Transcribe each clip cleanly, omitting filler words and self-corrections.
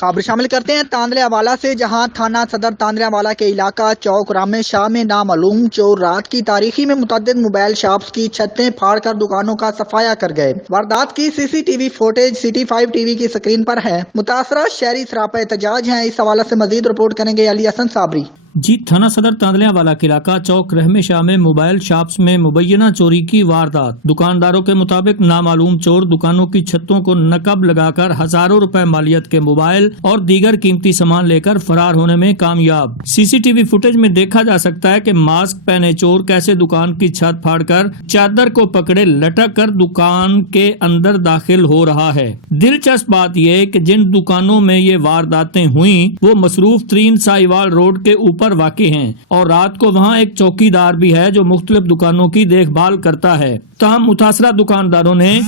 खबर शामिल करते हैं तांदलियावाला से, जहां थाना सदर तांदलियावाला के इलाका चौक रामे शाह में नामालूम चोर रात की तारीखी में मुतअद्दिद मोबाइल शॉप्स की छतें फाड़कर दुकानों का सफाया कर गए। वारदात की सीसीटीवी फुटेज सिटी 5 टीवी की स्क्रीन पर है। मुतासरा शहरी सरापा एहतजाज हैं। इस हवाले से मजीद रिपोर्ट करेंगे अली हसन साबरी। जी, थाना सदर तांदलियावाला के इलाका चौक रहमे शाह में मोबाइल शॉप्स में मुबैना चोरी की वारदात। दुकानदारों के मुताबिक नामालूम चोर दुकानों की छतों को नकब लगाकर हजारों रुपए मालियत के मोबाइल और दीगर कीमती सामान लेकर फरार होने में कामयाब। सीसीटीवी फुटेज में देखा जा सकता है कि मास्क पहने चोर कैसे दुकान की छत फाड़कर चादर को पकड़े लटक कर दुकान के अंदर दाखिल हो रहा है। दिलचस्प बात यह कि जिन दुकानों में ये वारदातें हुई वो मसरूफ तरीन साहिवाल रोड के ऊपर वाक़ई हैं और रात को वहां एक चौकीदार भी है जो मुख्तलिफ दुकानों की देखभाल करता है। तमाम मुतासरा दुकानदारों ने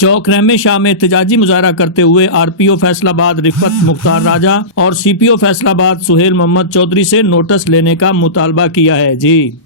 चौक रहमे शाह में एहतजाजी मुजाहरा करते हुए आरपीओ फैसलाबाद रिफत मुख्तार राजा और सीपीओ फैसलाबाद सुहेल मोहम्मद चौधरी से नोटिस लेने का मुतालबा किया है। जी।